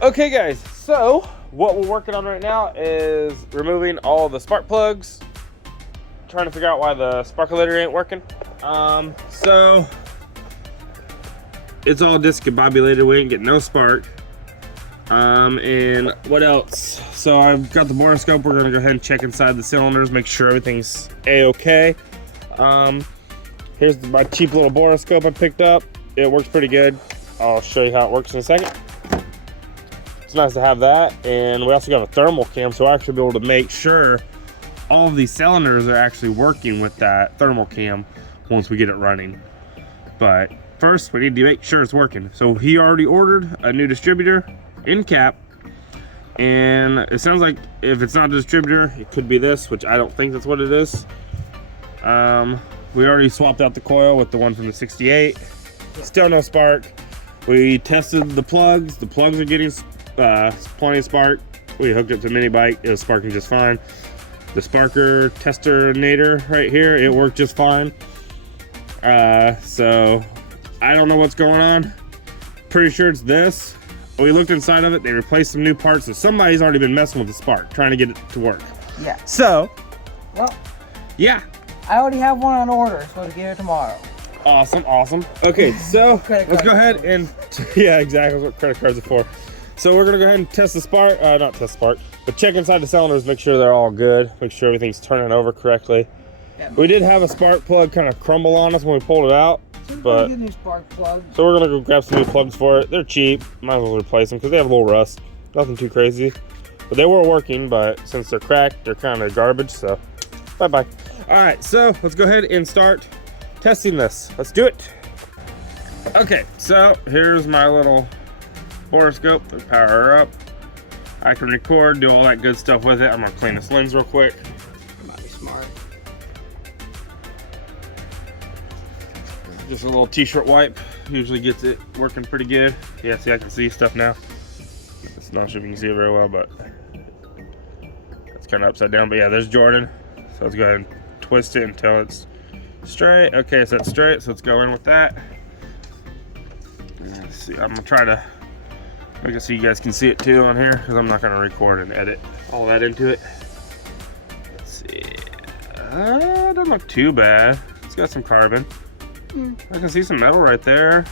Okay guys, so what we're working on right now is removing all the spark plugs, trying to figure out why the sparkulator ain't working. So it's all discombobulated, we ain't getting no spark. And what else? So I've got the borescope. We're gonna go ahead and check inside the cylinders, make sure everything's a-okay. Here's my cheap little borescope I picked up. It works pretty good. I'll show you how it works in a second. It's nice to have that, and we also got a thermal cam, so I'll actually be able to make sure all of these cylinders are actually working with that thermal cam once we get it running. But first, we need to make sure it's working. So he already ordered a new distributor in cap, and it sounds like if it's not a distributor, it could be this, which I don't think that's what it is. We already swapped out the coil with the one from the 68. Still no spark. We tested the plugs. The plugs are getting plenty of spark. We hooked it to mini bike. It was sparking just fine. The sparker tester-nator right here, it worked just fine. So I don't know what's going on. Pretty sure it's this. We looked inside of it. They replaced some new parts. So somebody's already been messing with the spark, trying to get it to work. Yeah. So, well, yeah. I already have one on order, so to get it tomorrow. Awesome, awesome. Okay, so let's go ahead and, yeah, exactly what credit cards are for. So we're gonna go ahead and test the spark, not test the spark, but check inside the cylinders, make sure they're all good, make sure everything's turning over correctly. We did have a spark plug kind of crumble on us when we pulled it out, but new spark plug. So we're gonna go grab some new plugs for it. They're cheap, might as well replace them because they have a little rust. Nothing too crazy, but they were working. But since they're cracked, they're kind of garbage. So bye. All right, so let's go ahead and start testing this. Let's do it. Okay, so here's my little borescope. Let's power her up. I can record, do all that good stuff with it. I'm gonna clean this lens real quick. Might be smart. Just a little t-shirt wipe usually gets it working pretty good. Yeah, see, I can see stuff now. It's not sure if you can see it very well, but it's kind of upside down. But yeah, there's Jordan. So let's go ahead and twist it until it's straight. Okay, so it's straight, so let's go in with that. Let's see, I'm gonna try to make it so you guys can see it too on here, because I'm not gonna record and edit all that into it. Let's see, it doesn't look too bad. It's got some carbon. I can see some metal right there.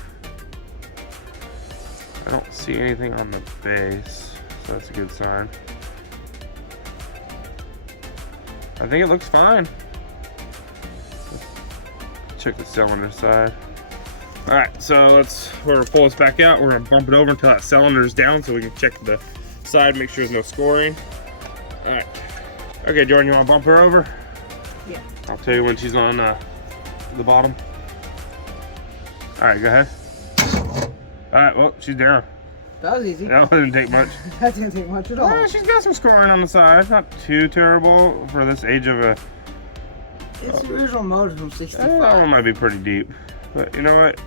I don't see anything on the base, so that's a good sign. I think it looks fine. Let's check the cylinder side. All right, so we're gonna pull this back out. We're gonna bump it over until that cylinder's down so we can check the side, make sure there's no scoring. All right. Okay, Jordan, you wanna bump her over? Yeah. I'll tell you when she's on the bottom. All right, go ahead. All right, well, she's down. That was easy. That didn't take much. That didn't take much at all. Yeah, she's got some scoring on the side. Not too terrible for this age of a... It's the original motor from 65. That one might be pretty deep. But you know what?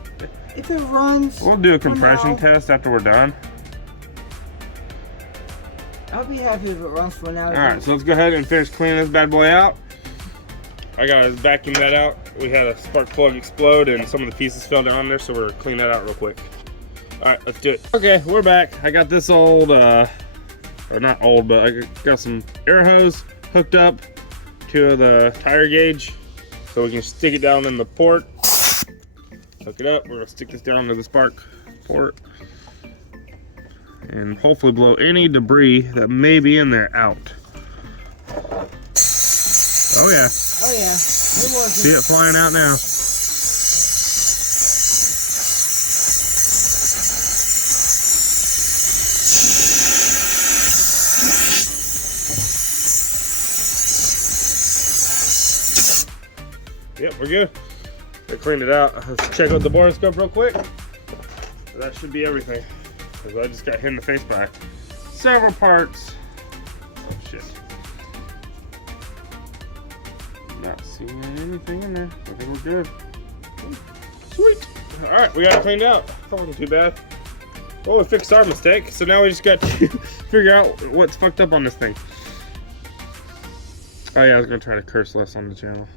If it runs... We'll do a compression test after we're done. I'll be happy if it runs for an hour. Alright, so let's go ahead and finish cleaning this bad boy out. I gotta vacuum that out. We had a spark plug explode and some of the pieces fell down there, so we're cleaning that out real quick. Alright, let's do it. Okay, we're back. I got this old, or not old, but I got some air hose hooked up to the tire gauge so we can stick it down in the port. Hook it up. We're gonna stick this down to the spark port and hopefully blow any debris that may be in there out. Oh yeah. Oh yeah. It was. See it flying out now. Yep, we're good. I cleaned it out. Let's check out the borescope real quick. That should be everything. Because I just got hit in the face by several parts. Oh shit. Not seeing anything in there. I think we're good. Sweet. Alright, we got it cleaned out. That wasn't too bad. Well, we fixed our mistake. So now we just got to figure out what's fucked up on this thing. Oh yeah, I was going to try to curse less on the channel.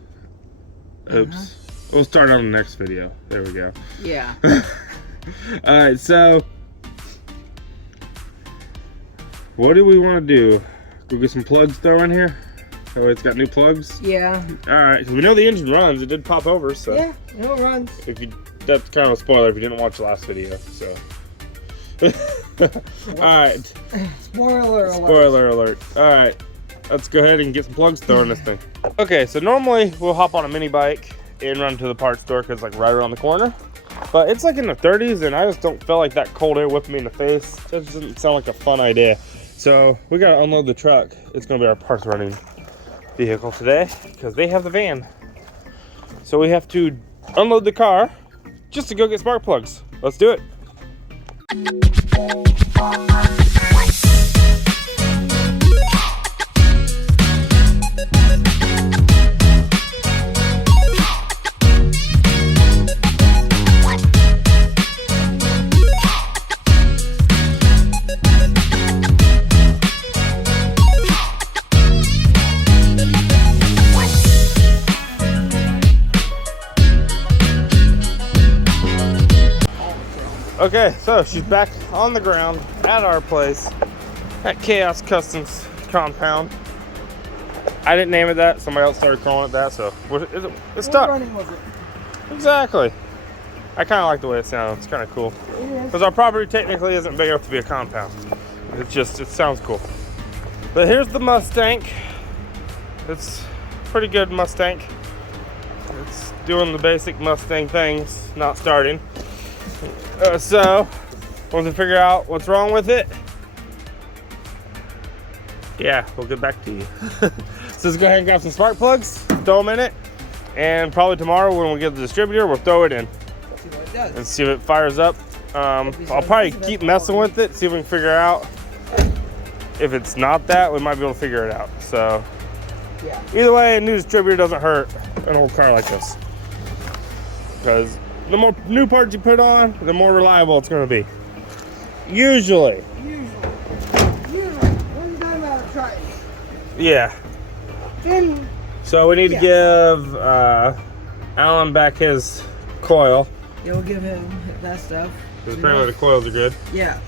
Oops. We'll start on the next video. There we go. Yeah. Alright, so what do we want to do? Go get some plugs thrown in here? That way it's got new plugs? Yeah. Alright, because we know the engine runs. It did pop over, so. Yeah, it runs. If you, that's kind of a spoiler if you didn't watch the last video, so. Alright. Spoiler alert. Spoiler alert. Alright, let's go ahead and get some plugs thrown in this thing. Okay, so normally we'll hop on a mini bike and run to the parts store because it's like right around the corner. But it's like in the 30s and I just don't feel like that cold air whipping me in the face. It doesn't sound like a fun idea. So we gotta unload the truck. It's gonna be our parts running vehicle today because they have the van. So we have to unload the car just to go get spark plugs. Let's do it. Okay, so she's back on the ground at our place at Chaos Customs compound. I didn't name it that. Somebody else started calling it that, so it's stuck. Running with it. Exactly. I kind of like the way it sounds. It's kind of cool. It is. Because our property technically isn't big enough to be a compound. It sounds cool. But here's the Mustang. It's a pretty good Mustang. It's doing the basic Mustang things, not starting. So, once we figure out what's wrong with it, yeah, we'll get back to you. So let's go ahead and grab some spark plugs, throw them in it, and probably tomorrow when we get the distributor, we'll throw it in. See what it does. And see if it fires up. I'll probably keep messing with it, see if we can figure out. If it's not that, we might be able to figure it out. So, Yeah. either way, a new distributor doesn't hurt an old car like this. Because the more new parts you put on, the more reliable it's going to be. Usually. Usually. One time out of trying. Yeah. Then, So we need to give Alan back his coil. yeah, we'll give him that stuff. Because apparently the coils are good. Yeah.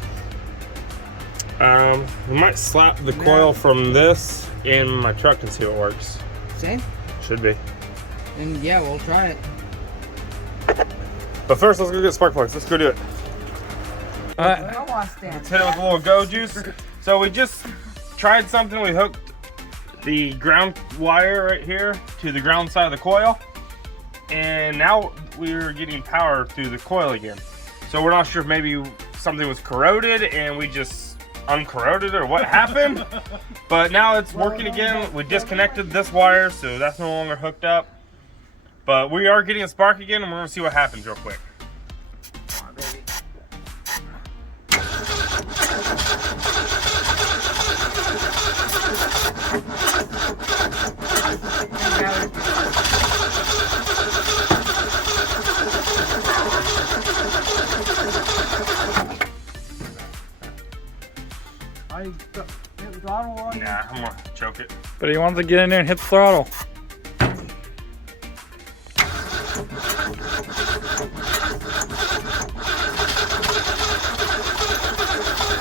We might slap the coil from this in my truck and see what works. Same? Should be. And yeah, we'll try it. But first, let's go get spark plugs. Let's go do it. I want to stand. Let's hit it with a little go juice. So we just tried something. We hooked the ground wire right here to the ground side of the coil. And now we're getting power through the coil again. So we're not sure if maybe something was corroded and we just uncorroded or what happened. But now it's working again. We disconnected this wire, so that's no longer hooked up. But we are getting a spark again, and we're gonna see what happens real quick. Come on, baby. I hit the throttle on you. Nah, I'm gonna choke it. But he wants to get in there and hit the throttle.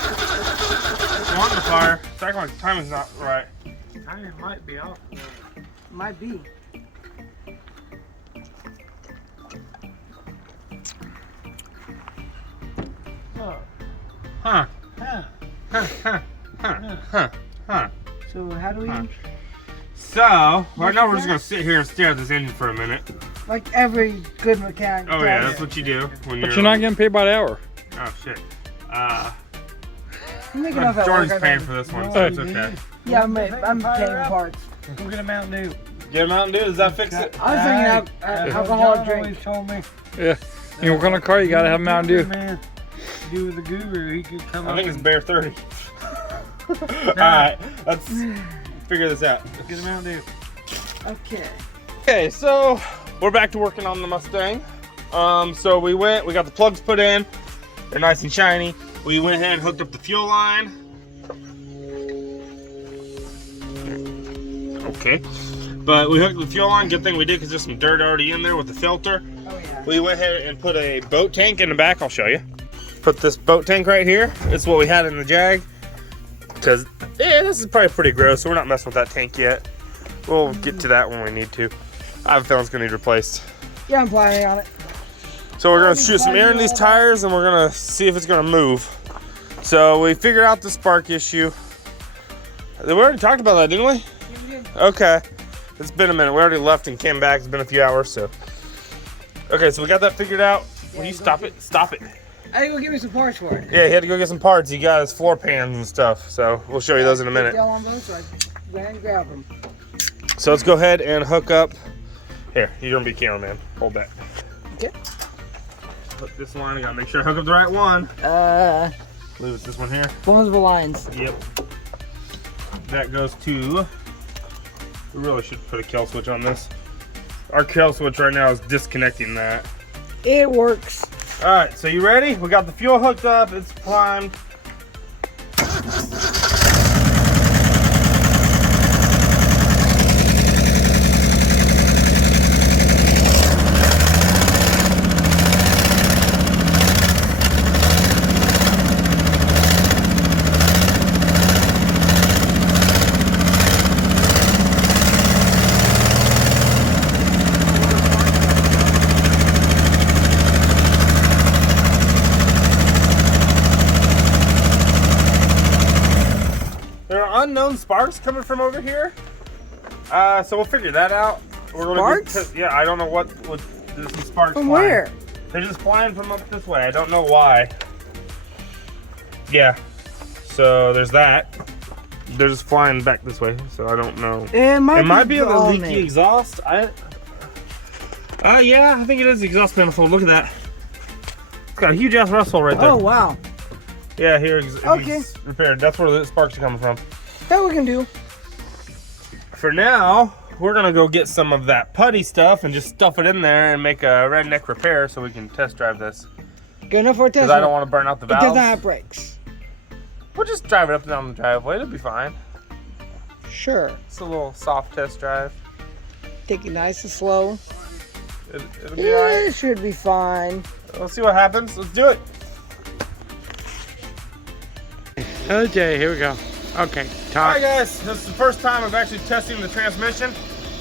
I'm on the fire. It's acting like the timing's not right. Tire might be off. Might be. Oh. Huh. Huh. Huh. Huh. Huh. Huh. Huh. So how do we, So, right now we're just gonna sit here and stare at this engine for a minute. like every good mechanic Oh yeah, does. that's what you do when But you're not getting paid by the hour. Oh shit. I'm making enough at Jordan's work, I paying think. for this one, No, so it's okay. Yeah, I'm paying parts. Go get a Mountain Dew. Get a Mountain Dew, does that fix it? I was drinking alcoholic John drink. always told me. Yeah. You know what kind of car you gotta have Mountain Dew. Man, you with the guru, he could come I up think it's and Bear 30. Alright, let's figure this out. get a Mountain Dew. Okay. Okay, so we're back to working on the Mustang. So we got the plugs put in. They're nice and shiny. We went ahead and hooked up the fuel line. Okay. But we hooked the fuel line. Good thing we did because there's some dirt already in there with the filter. Oh yeah. We went ahead and put a boat tank in the back. I'll show you. Put this boat tank right here. It's what we had in the Jag. Because, yeah, this is probably pretty gross, so we're not messing with that tank yet. We'll get to that when we need to. I have a feeling it's gonna need replaced. Yeah, I'm planning on it. So we're gonna shoot some air in these tires and we're gonna see if it's gonna move. So we figured out the spark issue. We already talked about that, didn't we? Okay. It's been a minute. We already left and came back. It's been a few hours, so. Okay, so we got that figured out. Will you stop it? Stop it. I think go give me some parts for it. Yeah, he had to go get some parts. He got his floor pans and stuff, so we'll show you those in a minute. On those, so I went and grabbed them. So let's go ahead and hook up. Here, you're gonna be cameraman. Hold that. Okay. Hook this line. I gotta make sure I hook up the right one. I believe it's this one here. One of the lines. Yep. That goes to. We really should put a kill switch on this. Our kill switch right now is disconnecting that. It works. All right, so you ready? We got the fuel hooked up. It's primed. Unknown sparks coming from over here, so we'll figure that out. Sparks? Yeah, I don't know what there's some sparks From flying. where? They're just flying from up this way. I don't know why. Yeah, so there's that. They're just flying back this way, so I don't know. It might be the leaky exhaust. Yeah, I think it is the exhaust manifold. Look at that. It's got a huge ass rust hole right there. Oh wow. Yeah, here Okay. it's repaired. That's where the sparks are coming from. That we can do. For now, we're gonna go get some of that putty stuff and just stuff it in there and make a redneck repair so we can test drive this. Good enough for a test. Because I don't want to burn out the It does not valves. have brakes. We'll just drive it up and down the driveway. It'll be fine. Sure. It's a little soft test drive. Take it nice and slow. It'll be alright. It should be fine. Let's see what happens. Let's do it. Okay, here we go. Okay, talk. Alright guys, this is the first time I'm actually testing the transmission.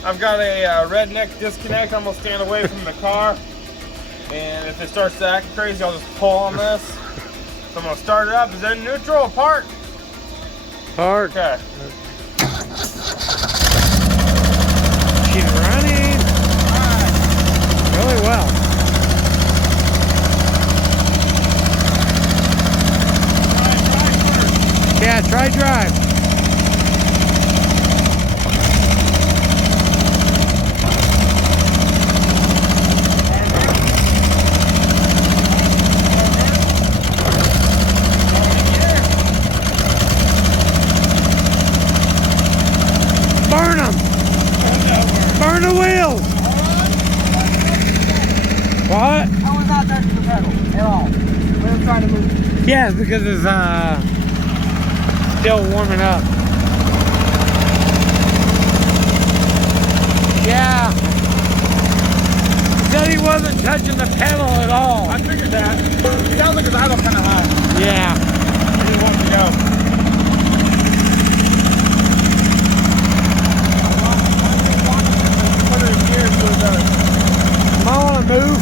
I've got a redneck disconnect. I'm gonna stand away from the car. And if it starts to act crazy, I'll just pull on this. So I'm gonna start it up. Is it neutral or park? Park. Okay. She's running. Really well. Yeah, try drive. Burn them. Burn the wheels. What? I was not touching the pedal at all. We were trying to move. Yeah, because it's still warming up. Yeah. Said he wasn't touching the pedal at all. I figured that. It sounds like it's idle kind of high. Yeah. I just want to go. Might want to move.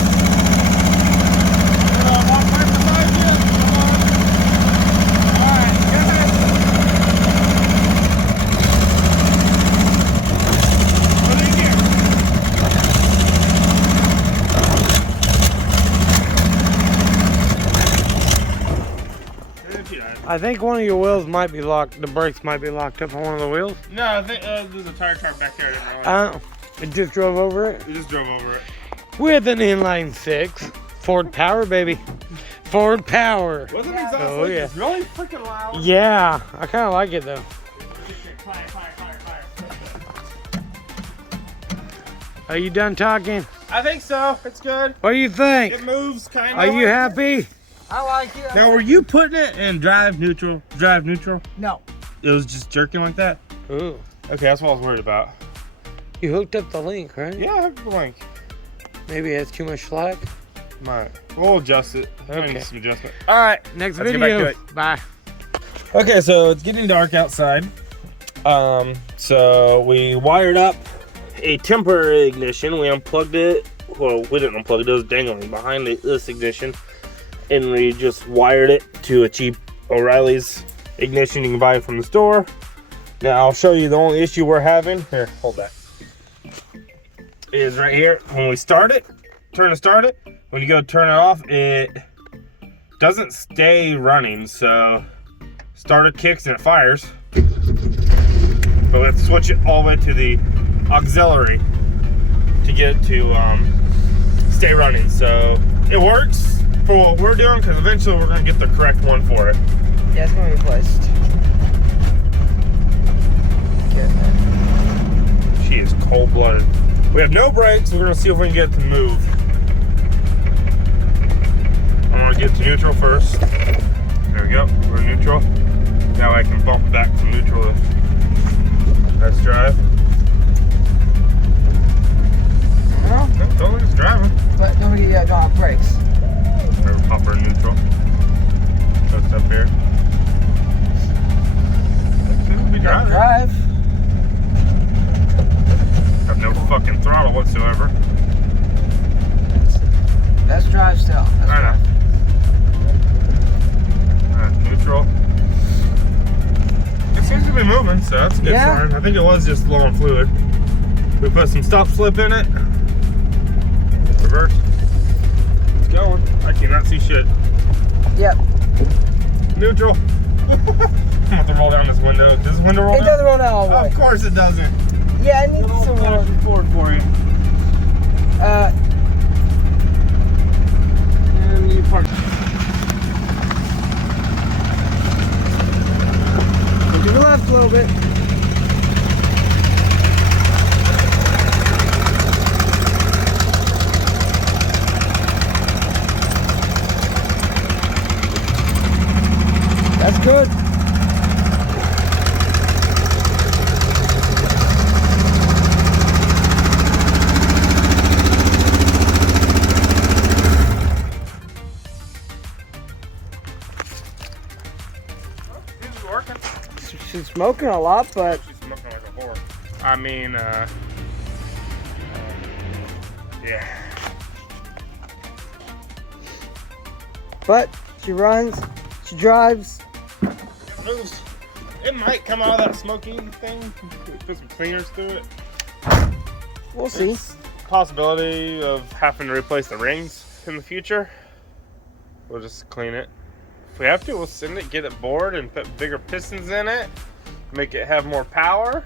I think one of your wheels might be locked. The brakes might be locked up on one of the wheels. No, I think there's a tire chart back there. I didn't realize. It just drove over it. We just drove over it. With an inline 6. Ford power, baby. Ford power. Wasn't the exhaust Oh, like yeah. it's really freaking loud? Yeah, I kind of like it though. Fire, fire, fire, fire. Are you done talking? I think so. It's good. What do you think? It moves kind of. Are you happy? I like it. Now, were you putting it in drive neutral? Drive neutral? No. It was just jerking like that? Ooh. Okay, that's what I was worried about. You hooked up the link, right? Yeah, I have the link. Maybe it has too much slack. Might. We'll adjust it. I Okay. need some adjustment. All right, next Let's get back video. to it. Bye. Okay, so it's getting dark outside. So we wired up a temporary ignition. We unplugged it. Well, we didn't unplug it. It was dangling behind this ignition. And we just wired it to a cheap O'Reilly's ignition you can buy from the store. Now I'll show you the only issue we're having. Here, hold that. Is right here. When we start it, turn to start it. When you go turn it off, it doesn't stay running. So starter kicks and it fires. But we have to switch it all the way to the auxiliary to get it to stay running. So it works for what we're doing, because eventually we're going to get the correct one for it. Yeah, it's going to be replaced. She is cold-blooded. We have no brakes. We're going to see if we can get it to move. I want to get to neutral first. There we go. We're in neutral. Now I can bump back from neutral to let's drive. No? No, don't think it's driving. But don't forget you got to off brakes. Remember, pop her in neutral. Hooked up here. Seems to be driving. Drive. Have no fucking throttle whatsoever. Let's drive still. Let's I know. drive. Neutral. It seems to be moving, so that's a good sign. I think it was just low on fluid. We put some stop slip in it. Reverse. It's going. I cannot see shit. Yep. Neutral. I'm about to roll down this window. Does this window roll It down? doesn't roll down all the way. Of course it doesn't. Yeah, it needs some more. Forward for you. And you park. Go to the left a little bit. That's good. She's working. She's smoking a lot, but She's smoking like a whore. I mean, yeah. she runs, she drives. It moves. It might come out of that smoking thing. Put some cleaners through it. We'll see. It's a possibility of having to replace the rings in the future. We'll just clean it. If we have to, we'll send it, get it bored, and put bigger pistons in it. Make it have more power.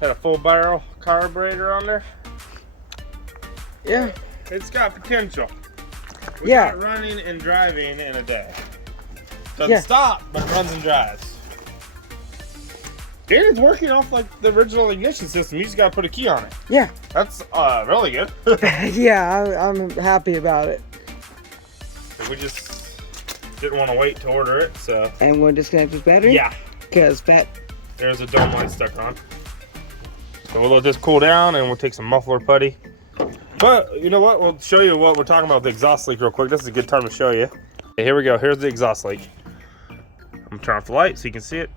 Had a full barrel carburetor on there. Yeah. It's got potential. We Yeah. got it running and driving in a day. Doesn't stop, but it runs and drives. And it's working off like the original ignition system. You just gotta put a key on it. Yeah. That's really good. Yeah, I'm happy about it. We just didn't want to wait to order it, so. And we'll disconnect this battery? Yeah. Because There's a dome light stuck on. So we'll let this cool down and we'll take some muffler putty. But you know what? We'll show you what we're talking about with the exhaust leak real quick. This is a good time to show you. Okay, here we go. Here's the exhaust leak. I'm gonna turn off the light so you can see it.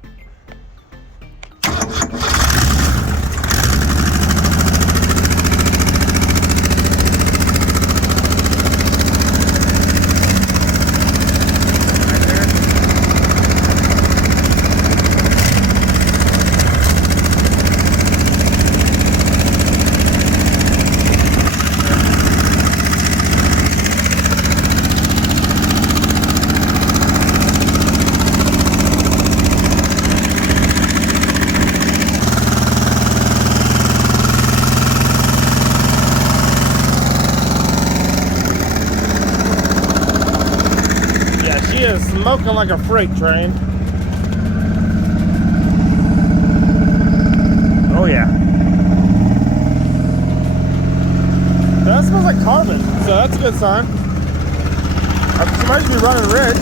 Smoking like a freight train. Oh yeah. That smells like carbon, so that's a good sign. She might be running rich.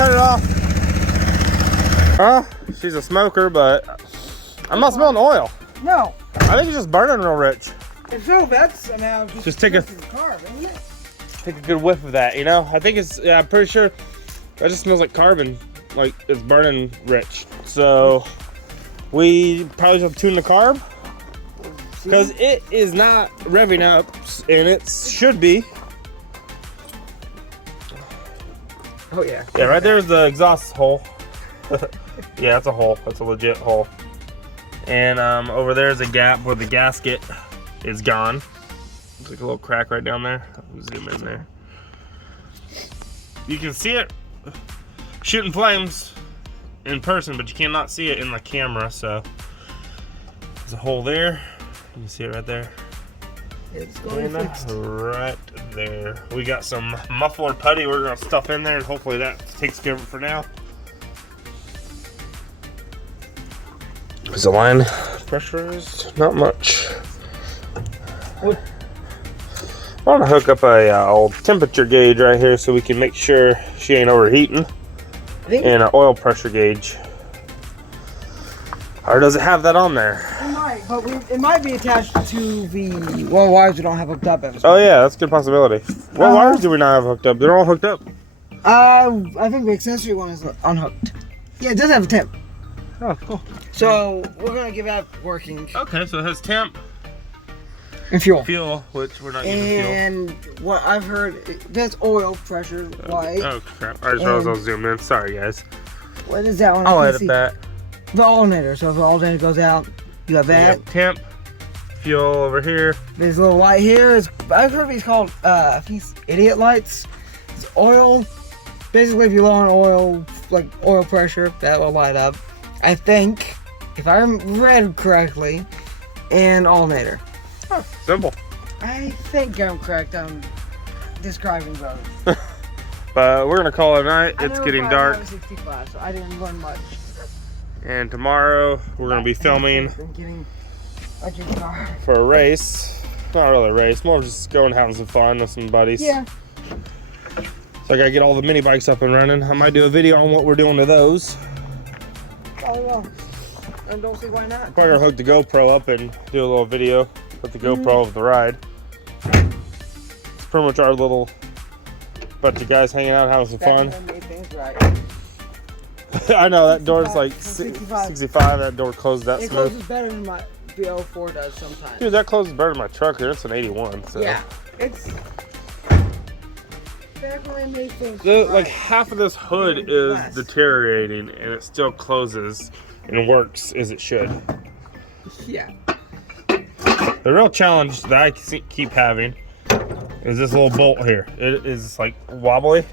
cut it off. Huh? She's a smoker, but I'm not smelling oil. No. I think it's just burning real rich. If so, that's now Just take a carb, isn't it? take a good whiff of that, you know? I think it's, yeah, I'm pretty sure that just smells like carbon, like it's burning rich. So we probably just tune the carb because it is not revving up, and it should be. Oh yeah. Yeah, right there's the exhaust hole. Yeah, that's a hole. That's a legit hole. And over there's a gap where the gasket is gone. Looks like a little crack right down there. I'll zoom in there. You can see it shooting flames in person, but you cannot see it in the camera. So there's a hole there. You can see it right there. It's going fixed. Right there. We got some muffler putty we're gonna stuff in there, and hopefully that takes care of it for now. Is the line pressure is not much. What? I want to hook up a old temperature gauge right here so we can make sure she ain't overheating, and an oil pressure gauge. Or does it have that on there? It might, but it might be attached to the wires we don't have hooked up. Oh yeah, that's a good possibility. What wires do we not have hooked up? They're all hooked up. I think the accessory one is unhooked. Yeah, it does have a temp. Oh, cool. So we're gonna give that working. Okay, so it has temp And fuel. fuel, which we're not using fuel. And what I've heard, that's oil pressure wise. Oh crap! I just realized I was zooming in. Sorry guys. What is that one? I'll edit that. The alternator. So if the alternator goes out, you have that. You have temp, fuel over here. There's a little light here. I've heard these called, I think it's idiot lights. It's oil. Basically, if you're low on oil, like oil pressure, that will light up. I think, if I read correctly, and alternator. Oh, simple. I think I'm correct on describing both. But we're gonna call it a night. I It's know getting I dark. was 65, so I didn't learn much. And tomorrow we're gonna be filming for a race. Not really a race, more of just going having some fun with some buddies. Yeah. So I gotta get all the mini bikes up and running. I might do a video on what we're doing to those. Oh well. I don't see why not. Probably gonna hook the GoPro up and do a little video with the GoPro of the ride. It's pretty much our little bunch of guys hanging out having some fun. I know that door's like 65. That door closed that It smooth. closes better than my V04 does sometimes. Dude, that closes better than my truck. It's an 81. So. Yeah, it's back when I made things Like half of this hood is deteriorating, and it still closes and works as it should. Yeah. The real challenge that I keep having is this little bolt here. It is like wobbly.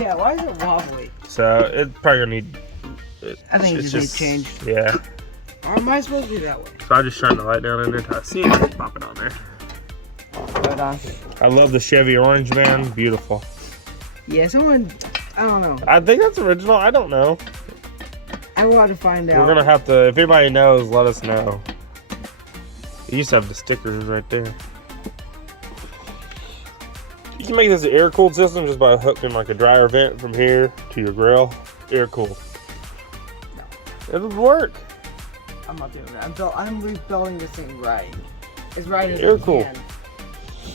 Yeah, why is it wobbly? So it's probably gonna need. I think it just needs changed. Yeah. Or am I supposed to be that way? So I just shine the light down in there till I see it. Pop it on there. But, I love the Chevy orange, man. Beautiful. yeah, someone, I don't know. I think that's original. I don't know. I want to find out. We're gonna have to. If anybody knows, let us know. It used to have the stickers right there. You can make this an air-cooled system just by hooking like a dryer vent from here to your grill. Air-cooled. No. It would work. I'm not doing that. I'm rebuilding this thing right. As right as You're I cool. can.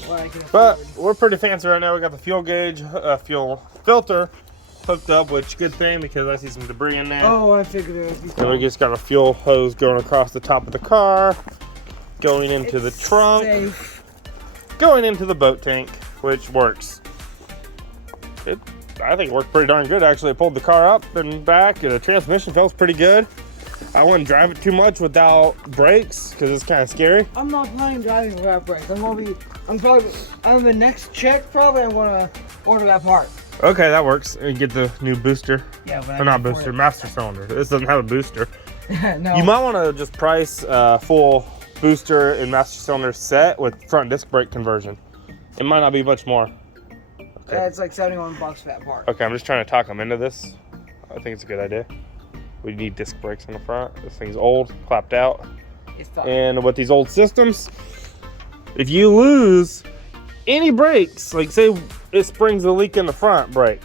What I can But afford. we're pretty fancy right now. We got the fuel gauge, fuel filter hooked up, which good thing because I see some debris in there. Oh, I figured it would be And we just got a fuel hose going across the top of the car, going into the trunk, safe. going into the boat tank, which works. I think it worked pretty darn good actually. I pulled the car up and back, and the transmission feels pretty good. I wouldn't drive it too much without brakes because it's kind of scary. I'm not planning on driving without brakes. I'm the next check probably. I'm gonna order that part. Okay, that works. And get the new booster. Yeah, but Or not booster, master cylinder. This doesn't have a booster. No. You might want to just price full booster and master cylinder set with front disc brake conversion. It might not be much more. Okay. It's like $71 for that part. Okay, I'm just trying to talk them into this. I think it's a good idea. We need disc brakes on the front. This thing's old, clapped out. It's fine. And with these old systems, if you lose any brakes, like say it springs a leak in the front brake,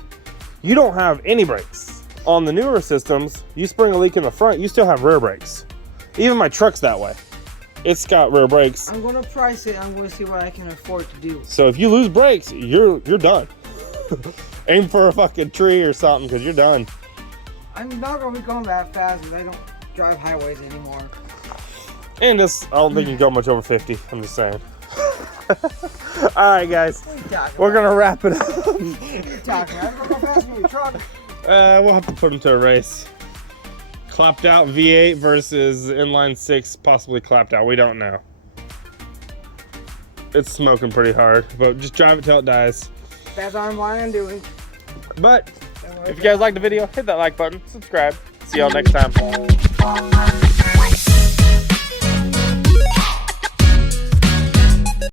you don't have any brakes. on the newer systems, you spring a leak in the front, you still have rear brakes. Even my truck's that way. It's got rear brakes. I'm gonna price it. I'm gonna see what I can afford to do. So if you lose brakes, you're done. Aim for a fucking tree or something, because you're done. I'm not gonna be going that fast because I don't drive highways anymore. And this, I don't think you can go much over 50. I'm just saying. All right, guys. What are you talking We're about? gonna wrap it up. What are you talking about? I'm gonna go fast with your truck. We'll have to put them to a race. Clapped out V8 versus inline 6, possibly clapped out. We don't know. It's smoking pretty hard, but just drive it till it dies. That's what I'm planning on doing. But if you guys liked the video, hit that like button, subscribe. See y'all next time.